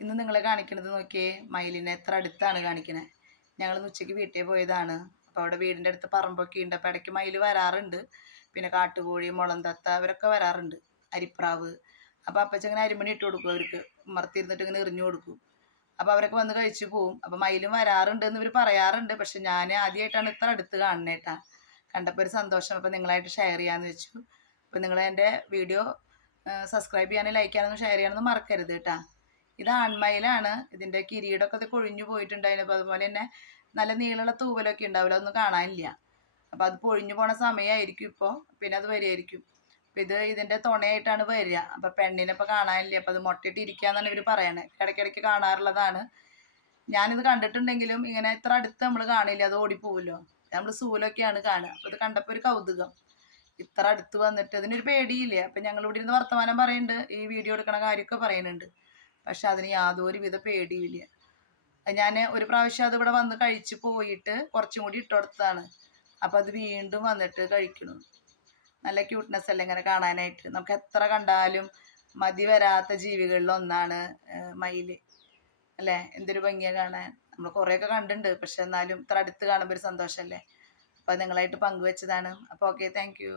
ഇന്ന് നിങ്ങളെ കാണിക്കുന്നത് നോക്കിയേ, മയിലിനെ എത്ര അടുത്താണ് കാണിക്കണേ. ഞങ്ങൾ ഉച്ചയ്ക്ക് വീട്ടിൽ പോയതാണ്. അപ്പോൾ അവിടെ വീടിൻ്റെ അടുത്ത് പറമ്പൊക്കെ ഉണ്ട്. അപ്പോൾ ഇടയ്ക്ക് മയിൽ വരാറുണ്ട്. പിന്നെ കാട്ടുകോഴി, മുളന്തത്ത അവരൊക്കെ വരാറുണ്ട്, അരിപ്രാവ്. അപ്പോൾ അപ്പച്ചൻ ഇങ്ങനെ അരിമണി ഇട്ട് കൊടുക്കും അവർക്ക്, ഉമ്മർത്തിരുന്നിട്ട് ഇങ്ങനെ എറിഞ്ഞു കൊടുക്കും. അപ്പോൾ അവരൊക്കെ വന്ന് കഴിച്ചു പോവും. അപ്പോൾ മയിലും വരാറുണ്ട് എന്ന് ഇവർ പറയാറുണ്ട്. പക്ഷെ ഞാൻ ആദ്യമായിട്ടാണ് ഇത്ര അടുത്ത് കാണണേട്ടാ. കണ്ടപ്പോൾ ഒരു സന്തോഷം. അപ്പോൾ നിങ്ങളായിട്ട് ഷെയർ ചെയ്യാമെന്ന് വെച്ചു. അപ്പോൾ നിങ്ങൾ എൻ്റെ വീഡിയോ സബ്സ്ക്രൈബ് ചെയ്യാനും ലൈക്ക് ചെയ്യാനൊന്നും ഷെയർ ചെയ്യാനൊന്നും മറക്കരുത് കേട്ടാ. ഇത് ആൺമയിലാണ്. ഇതിൻ്റെ കിരീടമൊക്കെ അത് കൊഴിഞ്ഞു പോയിട്ടുണ്ടായിരുന്നു. അപ്പോൾ അതുപോലെ തന്നെ നല്ല നീളമുള്ള തൂവലൊക്കെ ഉണ്ടാവില്ല, അതൊന്നും കാണാനില്ല. അപ്പോൾ അത് പൊഴിഞ്ഞു പോണ സമയമായിരിക്കും ഇപ്പോൾ. പിന്നെ അത് വരികയായിരിക്കും. അപ്പം ഇതിൻ്റെ തുണയായിട്ടാണ് വരിക. അപ്പം പെണ്ണിനെ ഇപ്പോൾ കാണാനില്ല. അപ്പോൾ അത് മുട്ടയിട്ട് ഇരിക്കുകയെന്നാണ് ഇവർ പറയണത്. ഇടയ്ക്കിടയ്ക്ക് കാണാറുള്ളതാണ്. ഞാനിത് കണ്ടിട്ടുണ്ടെങ്കിലും ഇങ്ങനെ ഇത്ര അടുത്ത് നമ്മൾ കാണില്ല, അത് ഓടിപ്പോവുമല്ലോ. നമ്മൾ സൂലൊക്കെയാണ് കാണുക. അപ്പോൾ ഇത് കണ്ടപ്പോൾ ഒരു കൗതുകം. ഇത്ര അടുത്ത് വന്നിട്ട് ഇതിനൊരു പേടിയില്ല. അപ്പം ഞങ്ങളിവിടെ ഇരുന്ന് വർത്തമാനം പറയുന്നുണ്ട്, ഈ വീഡിയോ എടുക്കണ കാര്യമൊക്കെ പറയുന്നുണ്ട്. പക്ഷെ അതിന് യാതൊരു വിധ പേടിയില്ല. ഞാൻ ഒരു പ്രാവശ്യം അത് ഇവിടെ വന്ന് കഴിച്ച് പോയിട്ട് കുറച്ചും കൂടി ഇട്ടുകൊടുത്തതാണ്. അപ്പോൾ അത് വീണ്ടും വന്നിട്ട് കഴിക്കണം. നല്ല ക്യൂട്ട്നെസ് അല്ലേ ഇങ്ങനെ കാണാനായിട്ട്. നമുക്ക് എത്ര കണ്ടാലും മതി വരാത്ത ജീവികളിൽ ഒന്നാണ് മയിൽ അല്ലേ. എന്തൊരു ഭംഗിയാണ് കാണാൻ. നമ്മൾ കുറേയൊക്കെ കണ്ടിട്ടുണ്ട്, പക്ഷെ എന്നാലും ഇത്ര അടുത്ത് കാണുമ്പോൾ ഒരു സന്തോഷമല്ലേ. അപ്പോൾ നിങ്ങളായിട്ട് പങ്കുവെച്ചതാണ്. അപ്പോൾ ഓക്കെ, താങ്ക് യു.